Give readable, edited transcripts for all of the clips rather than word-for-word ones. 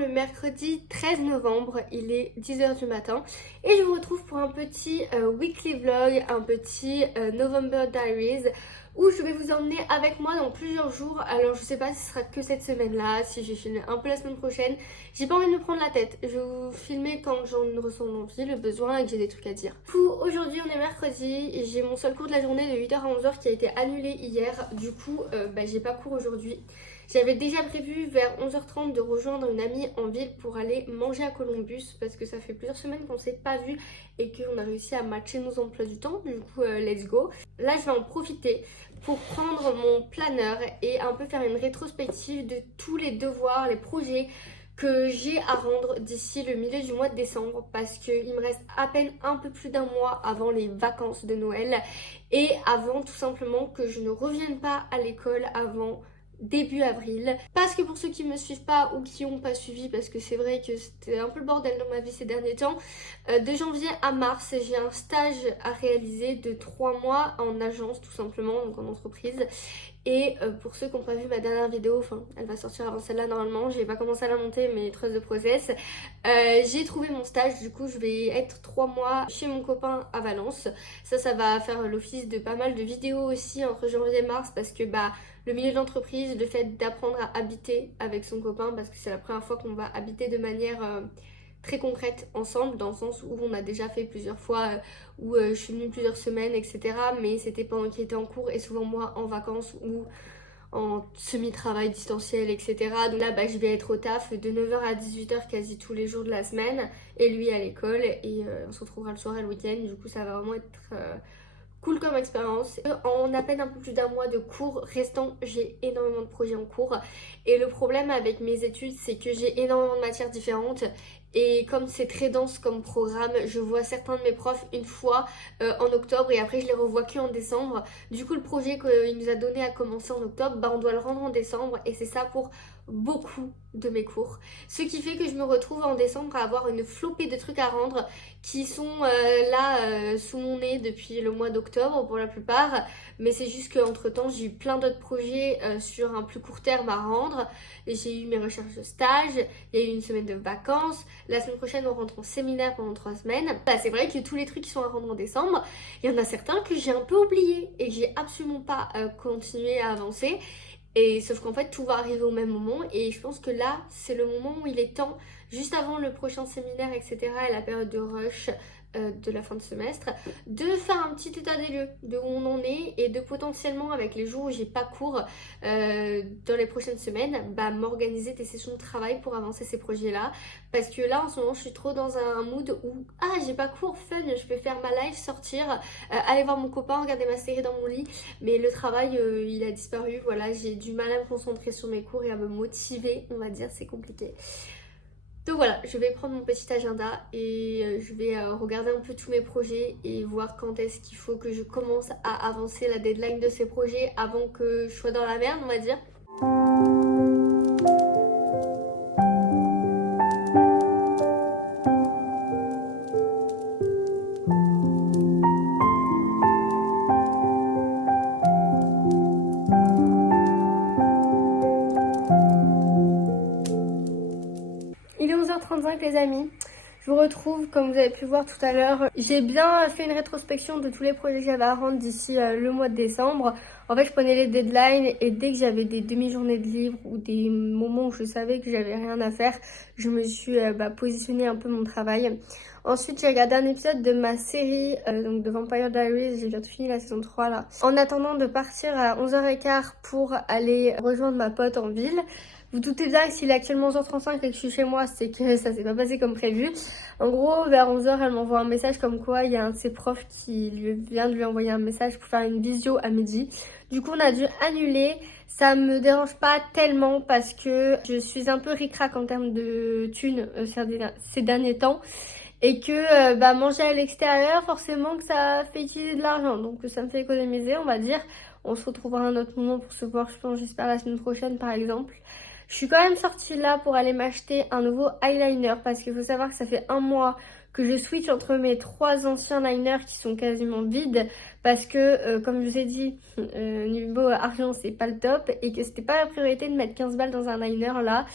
le mercredi 13 novembre, il est 10h du matin et je vous retrouve pour un petit weekly vlog, un petit November Diaries où je vais vous emmener avec moi dans plusieurs jours. Alors je sais pas si ce sera que cette semaine-là, si j'ai filmé un peu la semaine prochaine. J'ai pas envie de me prendre la tête, je vais vous filmer quand j'en ressens l'envie, le besoin et que j'ai des trucs à dire. Du coup, aujourd'hui on est mercredi et j'ai mon seul cours de la journée de 8h à 11h qui a été annulé hier. Du coup, j'ai pas cours aujourd'hui. J'avais déjà prévu vers 11h30 de rejoindre une amie en ville pour aller manger à Columbus parce que ça fait plusieurs semaines qu'on s'est pas vu et qu'on a réussi à matcher nos emplois du temps. Du coup, let's go. Là, je vais en profiter pour prendre mon planeur et un peu faire une rétrospective de tous les devoirs, les projets que j'ai à rendre d'ici le milieu du mois de décembre parce qu'il me reste à peine un peu plus d'un mois avant les vacances de Noël et avant tout simplement que je ne revienne pas à l'école avant début avril. Parce que pour ceux qui me suivent pas ou qui n'ont pas suivi, parce que c'est vrai que c'était un peu le bordel dans ma vie ces derniers temps, de janvier à mars j'ai un stage à réaliser de 3 mois en agence tout simplement, donc en entreprise. Et pour ceux qui n'ont pas vu ma dernière vidéo, enfin elle va sortir avant celle-là normalement, j'ai pas commencé à la monter mais trust de process, j'ai trouvé mon stage. Du coup je vais être 3 mois chez mon copain à Valence. Ça va faire l'office de pas mal de vidéos aussi entre janvier et mars parce que le milieu de l'entreprise, le fait d'apprendre à habiter avec son copain, parce que c'est la première fois qu'on va habiter de manière très concrète ensemble, dans le sens où on a déjà fait plusieurs fois, où je suis venue plusieurs semaines, etc. Mais c'était pendant qu'il était en cours et souvent moi en vacances ou en semi-travail distanciel, etc. Donc là, je vais être au taf de 9h à 18h quasi tous les jours de la semaine et lui à l'école et on se retrouvera le soir et le week-end. Du coup, ça va vraiment être cool comme expérience. En à peine un peu plus d'un mois de cours restant, j'ai énormément de projets en cours. Et le problème avec mes études, c'est que j'ai énormément de matières différentes. Et comme c'est très dense comme programme, je vois certains de mes profs une fois en octobre et après je les revois que en décembre. Du coup, le projet qu'il nous a donné à commencer en octobre, on doit le rendre en décembre et c'est ça pour beaucoup de mes cours. Ce qui fait que je me retrouve en décembre à avoir une flopée de trucs à rendre qui sont là sous mon nez depuis le mois d'octobre pour la plupart. Mais c'est juste qu'entre temps j'ai eu plein d'autres projets sur un plus court terme à rendre. J'ai eu mes recherches de stage, il y a eu une semaine de vacances. La semaine prochaine on rentre en séminaire pendant 3 semaines. C'est vrai que tous les trucs qui sont à rendre en décembre, il y en a certains que j'ai un peu oubliés et que j'ai absolument pas continué à avancer. Et sauf qu'en fait tout va arriver au même moment et je pense que là c'est le moment où il est temps, juste avant le prochain séminaire etc. et la période de rush de la fin de semestre, de faire un petit état des lieux de où on en est et de potentiellement avec les jours où j'ai pas cours dans les prochaines semaines, m'organiser des sessions de travail pour avancer ces projets là parce que là en ce moment je suis trop dans un mood où j'ai pas cours, fun, je peux faire ma life, sortir, aller voir mon copain, regarder ma série dans mon lit, mais le travail il a disparu. Voilà, j'ai du mal à me concentrer sur mes cours et à me motiver, on va dire, c'est compliqué. Donc voilà, je vais prendre mon petit agenda et je vais regarder un peu tous mes projets et voir quand est-ce qu'il faut que je commence à avancer la deadline de ces projets avant que je sois dans la merde, on va dire. Il est 11h35 les amis, je vous retrouve comme vous avez pu voir tout à l'heure. J'ai bien fait une rétrospection de tous les projets que j'avais à rendre d'ici le mois de décembre. En fait je prenais les deadlines et dès que j'avais des demi-journées de libre ou des moments où je savais que j'avais rien à faire, je me suis positionnée un peu mon travail. Ensuite j'ai regardé un épisode de ma série donc de Vampire Diaries, j'ai bientôt fini la saison 3 là. En attendant de partir à 11h15 pour aller rejoindre ma pote en ville. Vous doutez bien que s'il est actuellement 11h35 et que je suis chez moi, c'est que ça s'est pas passé comme prévu. En gros, vers 11h, elle m'envoie un message comme quoi il y a un de ses profs qui vient de lui envoyer un message pour faire une visio à midi. Du coup, on a dû annuler. Ça me dérange pas tellement parce que je suis un peu ric-rac en termes de thunes ces derniers temps. Et que manger à l'extérieur, forcément que ça fait utiliser de l'argent. Donc ça me fait économiser, on va dire. On se retrouvera à un autre moment pour se voir, je pense, j'espère la semaine prochaine par exemple. Je suis quand même sortie là pour aller m'acheter un nouveau eyeliner parce qu'il faut savoir que ça fait un mois que je switch entre mes 3 anciens liners qui sont quasiment vides parce que comme je vous ai dit, niveau argent c'est pas le top et que c'était pas la priorité de mettre 15 balles dans un liner là.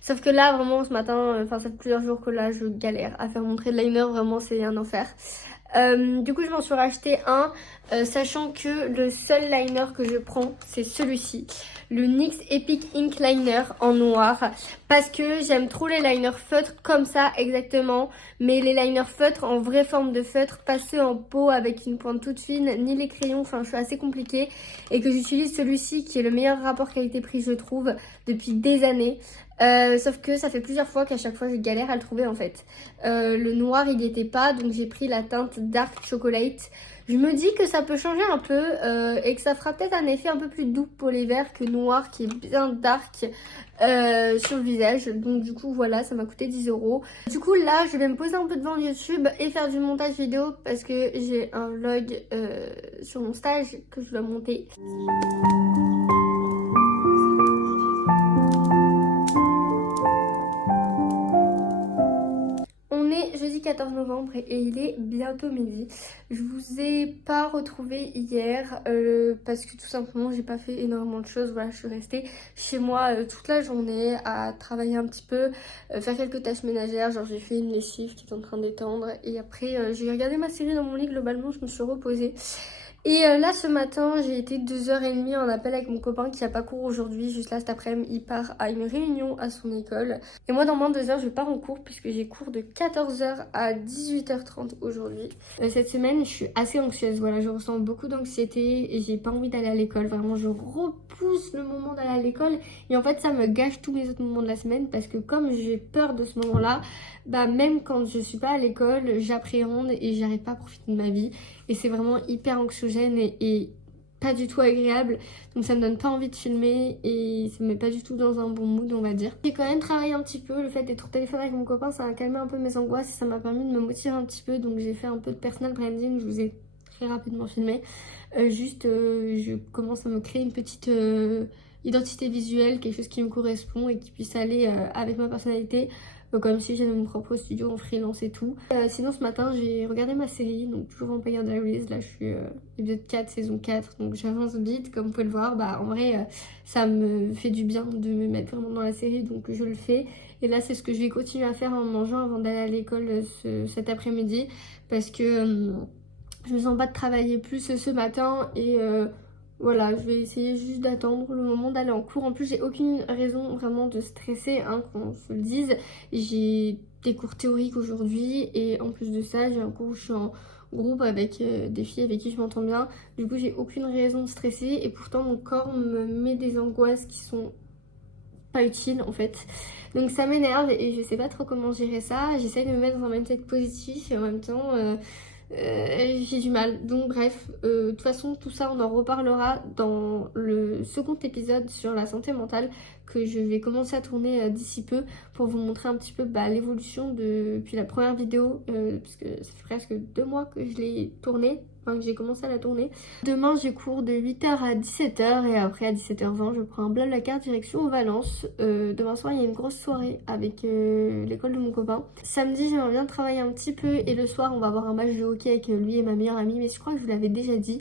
Sauf que là vraiment ce matin, enfin ça fait plusieurs jours que là je galère à faire mon trait de liner, vraiment c'est un enfer. Du coup je m'en suis racheté un, sachant que le seul liner que je prends c'est celui-ci, le NYX Epic Ink Liner en noir, parce que j'aime trop les liners feutres comme ça exactement, mais les liners feutres en vraie forme de feutre, pas ceux en peau avec une pointe toute fine, ni les crayons, enfin je suis assez compliquée, et que j'utilise celui-ci qui est le meilleur rapport qualité-prix je trouve depuis des années. Sauf que ça fait plusieurs fois qu'à chaque fois je galère à le trouver en fait. Le noir il n'y était pas, donc j'ai pris la teinte Dark Chocolate. Je me dis que ça peut changer un peu et que ça fera peut-être un effet un peu plus doux pour les verres que noir qui est bien dark sur le visage. Donc du coup voilà, ça m'a coûté 10 €. Du coup là je vais me poser un peu devant YouTube et faire du montage vidéo parce que j'ai un vlog sur mon stage que je dois monter. Jeudi 14 novembre et il est bientôt midi. Je vous ai pas retrouvé hier parce que tout simplement j'ai pas fait énormément de choses. Voilà, je suis restée chez moi toute la journée à travailler un petit peu, faire quelques tâches ménagères, genre j'ai fait une lessive qui est en train d'étendre et après j'ai regardé ma série dans mon lit. Globalement je me suis reposée. Et là ce matin j'ai été 2h30 en appel avec mon copain qui a pas cours aujourd'hui, juste là cet après-midi il part à une réunion à son école. Et moi dans moins de 2 heures je pars en cours puisque j'ai cours de 14h à 18h30 aujourd'hui. Cette semaine je suis assez anxieuse, voilà, je ressens beaucoup d'anxiété et j'ai pas envie d'aller à l'école, vraiment je repousse le moment d'aller à l'école et en fait ça me gâche tous mes autres moments de la semaine parce que comme j'ai peur de ce moment là, bah même quand je suis pas à l'école j'appréhende et j'arrive pas à profiter de ma vie et c'est vraiment hyper anxiogène et pas du tout agréable, donc ça me donne pas envie de filmer et ça me met pas du tout dans un bon mood on va dire. J'ai quand même travaillé un petit peu, le fait d'être au téléphone avec mon copain ça a calmé un peu mes angoisses et ça m'a permis de me motiver un petit peu, donc j'ai fait un peu de personal branding, je vous ai très rapidement filmé. Je commence à me créer une petite identité visuelle, quelque chose qui me correspond et qui puisse aller avec ma personnalité. Comme si j'avais mon propre studio en freelance et tout. Sinon ce matin j'ai regardé ma série, donc toujours Vampire Diaries, là je suis épisode 4, saison 4, donc j'avance vite comme vous pouvez le voir. Bah en vrai ça me fait du bien de me mettre vraiment dans la série, donc je le fais. Et là c'est ce que je vais continuer à faire en mangeant avant d'aller à l'école cet après-midi, parce que je me sens pas de travailler plus ce matin et voilà, je vais essayer juste d'attendre le moment d'aller en cours. En plus, j'ai aucune raison vraiment de stresser, hein, qu'on se le dise. J'ai des cours théoriques aujourd'hui et en plus de ça, j'ai un cours où je suis en groupe avec des filles avec qui je m'entends bien. Du coup, j'ai aucune raison de stresser et pourtant mon corps me met des angoisses qui sont pas utiles en fait. Donc ça m'énerve et je sais pas trop comment gérer ça. J'essaye de me mettre dans un mindset positif et en même temps... j'ai du mal, donc bref, de toute façon tout ça on en reparlera dans le second épisode sur la santé mentale que je vais commencer à tourner d'ici peu pour vous montrer un petit peu l'évolution depuis la première vidéo, parce que ça fait presque 2 mois que je l'ai tournée, enfin que j'ai commencé à la tourner. Demain j'ai cours de 8h à 17h et après à 17h20 je prends un Blablacar direction Valence. Demain soir il y a une grosse soirée avec l'école de mon copain. Samedi j'aimerais bien travailler un petit peu et le soir on va avoir un match de hockey avec lui et ma meilleure amie, mais je crois que je vous l'avais déjà dit.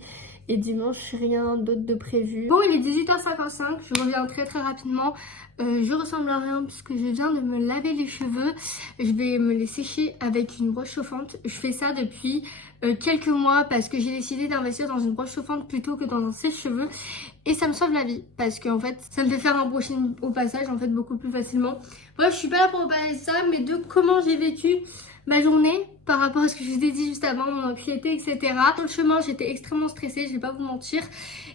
Et dimanche rien d'autre de prévu. Bon il est 18h55, je reviens très rapidement. Je ressemble à rien puisque je viens de me laver les cheveux. Je vais me les sécher avec une brosse chauffante. Je fais ça depuis quelques mois parce que j'ai décidé d'investir dans une brosse chauffante plutôt que dans un sèche-cheveux. Et ça me sauve la vie parce qu'en fait ça me fait faire un brushing au passage en fait beaucoup plus facilement. Bref, je suis pas là pour vous parler de ça, mais de comment j'ai vécu ma journée par rapport à ce que je vous ai dit juste avant, mon anxiété, etc. Sur le chemin, j'étais extrêmement stressée, je vais pas vous mentir.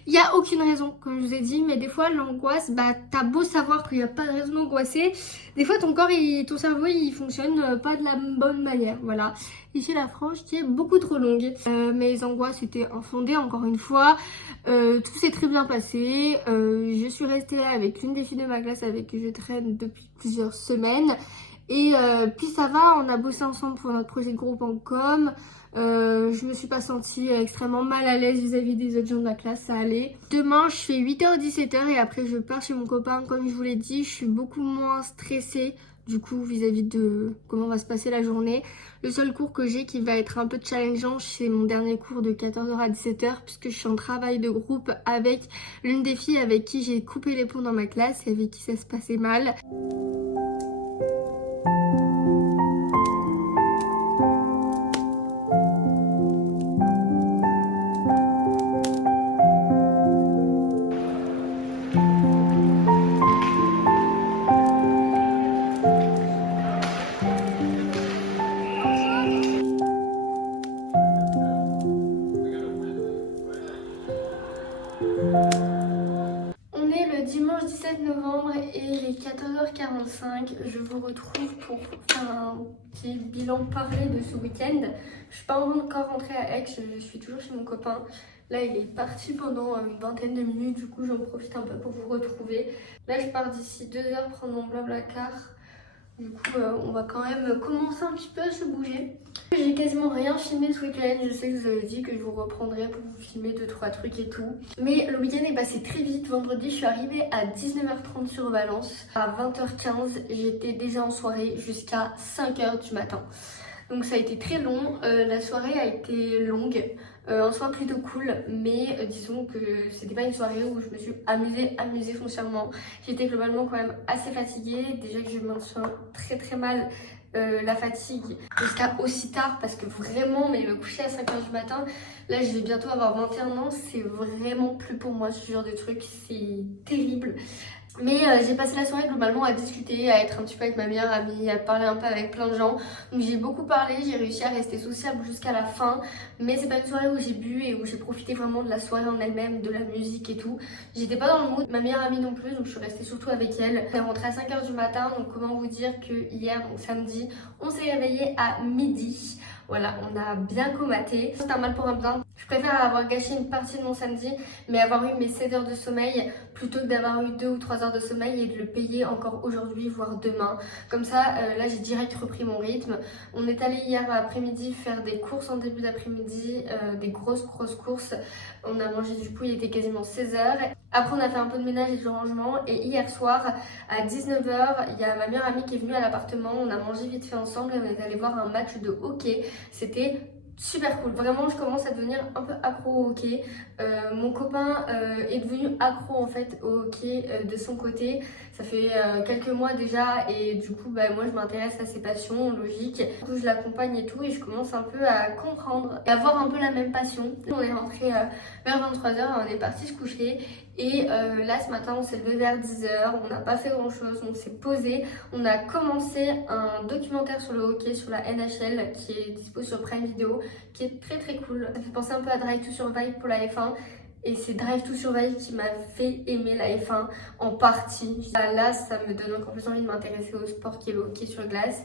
Il n'y a aucune raison, comme je vous ai dit, mais des fois, l'angoisse, t'as beau savoir qu'il n'y a pas de raison d'angoisser, des fois, ton corps, ton cerveau, il fonctionne pas de la bonne manière, voilà. Ici, la frange qui est beaucoup trop longue. Mes angoisses étaient infondées, encore une fois. Tout s'est très bien passé. Je suis restée là avec l'une des filles de ma classe avec qui je traîne depuis plusieurs semaines. Et puis ça va, on a bossé ensemble pour notre projet de groupe en com. Je me suis pas sentie extrêmement mal à l'aise vis-à-vis des autres gens de la classe, ça allait. Demain je fais 8h 17h et après je pars chez mon copain. Comme je vous l'ai dit, je suis beaucoup moins stressée du coup vis-à-vis de comment va se passer la journée. Le seul cours que j'ai qui va être un peu challengeant, c'est mon dernier cours de 14h à 17h puisque je suis en travail de groupe avec l'une des filles avec qui j'ai coupé les ponts dans ma classe et avec qui ça se passait mal. On est le dimanche 17 novembre et il est 14h45. Je vous retrouve pour faire un petit bilan parlé de ce week-end. Je suis pas encore rentrée à Aix, je suis toujours chez mon copain. Là, il est parti pendant une vingtaine de minutes, du coup, j'en profite un peu pour vous retrouver. Là, je pars d'ici 2 heures prendre mon Blablacar. Du coup, on va quand même commencer un petit peu à se bouger. J'ai quasiment rien filmé ce week-end. Je sais que je vous avais dit que je vous reprendrai pour vous filmer 2-3 trucs et tout. Mais le week-end est passé très vite. Vendredi, je suis arrivée à 19h30 sur Valence. À 20h15, j'étais déjà en soirée jusqu'à 5h du matin. Donc ça a été très long. La soirée a été longue. En soi plutôt cool, mais disons que c'était pas une soirée où je me suis amusée foncièrement. J'étais globalement quand même assez fatiguée, déjà que je maintiens très mal la fatigue jusqu'à aussi tard parce que vraiment, mais me coucher à 5h du matin, là je vais bientôt avoir 21 ans, c'est vraiment plus pour moi ce genre de truc, c'est terrible. Mais j'ai passé la soirée globalement à discuter, à être un petit peu avec ma meilleure amie, à parler un peu avec plein de gens. Donc j'ai beaucoup parlé, j'ai réussi à rester sociable jusqu'à la fin. Mais c'est pas une soirée où j'ai bu et où j'ai profité vraiment de la soirée en elle-même, de la musique et tout. J'étais pas dans le mood, ma meilleure amie non plus, donc je suis restée surtout avec elle. On est rentré à 5h du matin, donc comment vous dire que hier, donc samedi, on s'est réveillé à midi. Voilà, on a bien comaté. C'est un mal pour un bien. Je préfère avoir gâché une partie de mon samedi, mais avoir eu mes 7 heures de sommeil plutôt que d'avoir eu 2 ou 3 heures de sommeil et de le payer encore aujourd'hui, voire demain. Comme ça, là, j'ai direct repris mon rythme. On est allé hier après-midi faire des courses en début d'après-midi, des grosses courses. On a mangé du coup, il était quasiment 16h. Après, on a fait un peu de ménage et de rangement. Et hier soir, à 19h, il y a ma meilleure amie qui est venue à l'appartement. On a mangé vite fait ensemble et on est allé voir un match de hockey. C'était super cool, vraiment je commence à devenir un peu accro au hockey. Mon copain est devenu accro en fait au hockey de son côté. Ça fait quelques mois déjà et du coup moi je m'intéresse à ses passions, logique. Du coup je l'accompagne et tout et je commence un peu à comprendre et avoir un peu la même passion. On est rentré vers 23h, on est parti se coucher. Et là ce matin on s'est levé vers 10h, on n'a pas fait grand chose, on s'est posé. On a commencé un documentaire sur le hockey sur la NHL qui est dispo sur Prime Video, qui est très cool. Ça fait penser un peu à Drive to Survive pour la F1. Et c'est Drive to Survive qui m'a fait aimer la F1 en partie. Là ça me donne encore plus envie de m'intéresser au sport qui est le hockey sur glace.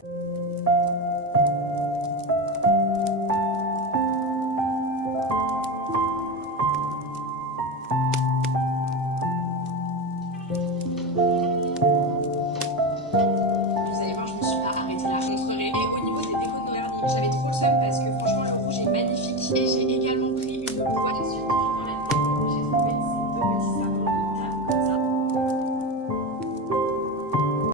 Et j'ai également pris une boîte de sucre dans la tête. J'ai trouvé ces deux petits sabots là, comme ça.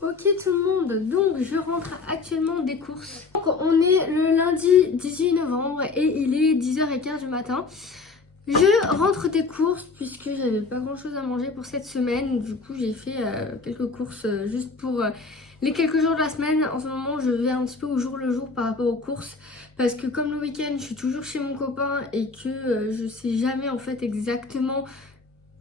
Ok tout le monde, donc je rentre actuellement des courses. Donc on est le lundi 18 novembre et il est 10h15 du matin. Je rentre des courses puisque j'avais pas grand chose à manger pour cette semaine. Du coup j'ai fait quelques courses juste pour les quelques jours de la semaine. En ce moment je vais un petit peu au jour le jour par rapport aux courses. Parce que comme le week-end je suis toujours chez mon copain et que je sais jamais en fait exactement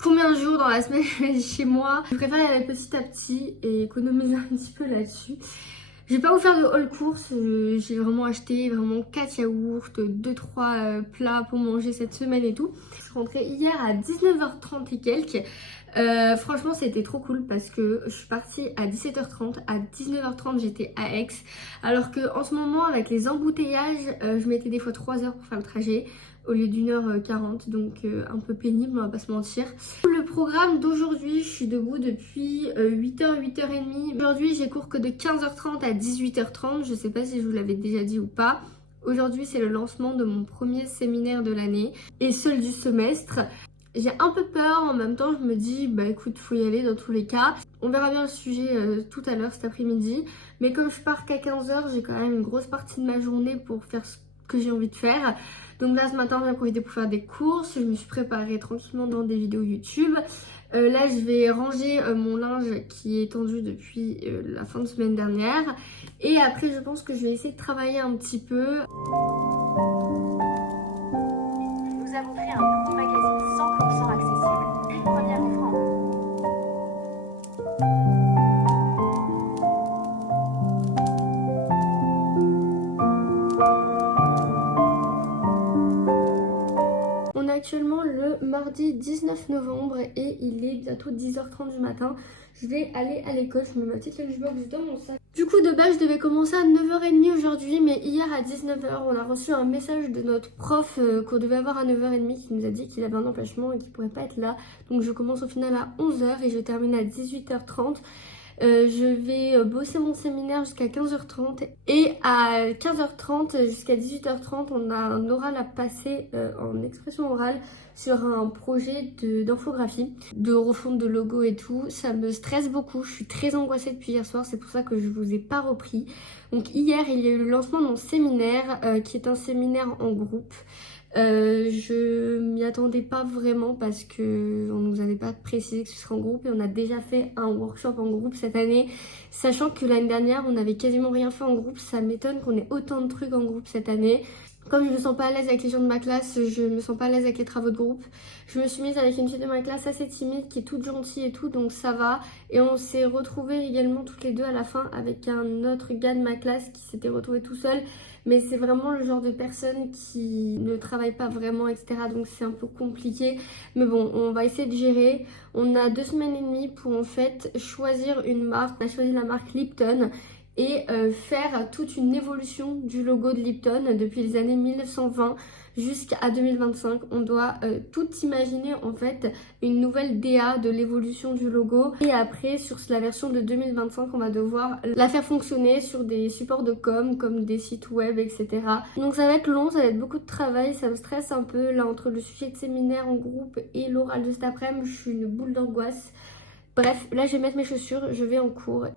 combien de jours dans la semaine je vais chez moi. Je préfère y aller petit à petit et économiser un petit peu là-dessus. Je vais pas vous faire de haul course, j'ai vraiment acheté vraiment 4 yaourts, 2-3 plats pour manger cette semaine et tout. Je suis rentrée hier à 19h30 et quelques. Franchement c'était trop cool parce que je suis partie à 17h30, à 19h30 j'étais à Aix. Alors que en ce moment avec les embouteillages, je mettais des fois 3 heures pour faire le trajet au lieu d'1h40, donc un peu pénible, on va pas se mentir. Le programme d'aujourd'hui, je suis debout depuis 8h, 8h30. Aujourd'hui, j'ai cours que de 15h30 à 18h30, je sais pas si je vous l'avais déjà dit ou pas. Aujourd'hui, c'est le lancement de mon premier séminaire de l'année et seul du semestre. J'ai un peu peur, en même temps je me dis bah écoute, faut y aller dans tous les cas. On verra bien le sujet tout à l'heure cet après-midi. Mais comme je pars qu'à 15h, j'ai quand même une grosse partie de ma journée pour faire ce que j'ai envie de faire. Donc là ce matin j'ai profité pour faire des courses, je me suis préparée tranquillement dans des vidéos YouTube. Là je vais ranger mon linge qui est tendu depuis la fin de semaine dernière. Et après je pense que je vais essayer de travailler un petit peu. Nous avons créé un nouveau magazine 100% accessible, une première en France. On est actuellement le mardi 19 novembre et il est bientôt 10h30 du matin. Je vais aller à l'école, je mets ma petite lunchbox dans mon sac. Du coup de base je devais commencer à 9h30 aujourd'hui, mais hier à 19h on a reçu un message de notre prof qu'on devait avoir à 9h30 qui nous a dit qu'il avait un empêchement et qu'il pourrait pas être là. Donc je commence au final à 11h et je termine à 18h30. Je vais bosser mon séminaire jusqu'à 15h30 et à 15h30 jusqu'à 18h30 on a un oral à passer en expression orale sur un projet d'infographie, de refonte de logo et tout. Ça me stresse beaucoup, je suis très angoissée depuis hier soir, c'est pour ça que je vous ai pas repris. Donc hier il y a eu le lancement de mon séminaire qui est un séminaire en groupe. Je m'y attendais pas vraiment parce que on nous avait pas précisé que ce serait en groupe et on a déjà fait un workshop en groupe cette année, sachant que l'année dernière on avait quasiment rien fait en groupe. Ça m'étonne qu'on ait autant de trucs en groupe cette année. Comme je me sens pas à l'aise avec les gens de ma classe, je me sens pas à l'aise avec les travaux de groupe. Je me suis mise avec une fille de ma classe assez timide qui est toute gentille et tout, donc ça va. Et on s'est retrouvés également toutes les deux à la fin avec un autre gars de ma classe qui s'était retrouvé tout seul. Mais c'est vraiment le genre de personne qui ne travaille pas vraiment, etc. Donc c'est un peu compliqué. Mais bon, on va essayer de gérer. On a 2 semaines et demie pour en fait choisir une marque. On a choisi la marque Lipton et faire toute une évolution du logo de Lipton depuis les années 1920 jusqu'à 2025. On doit tout imaginer en fait, une nouvelle DA de l'évolution du logo. Et après, sur la version de 2025, on va devoir la faire fonctionner sur des supports de com comme des sites web, etc. Donc ça va être long, ça va être beaucoup de travail, ça me stresse un peu. Là, entre le sujet de séminaire en groupe et l'oral de cet après-midi, je suis une boule d'angoisse. Bref, là je vais mettre mes chaussures, je vais en cours.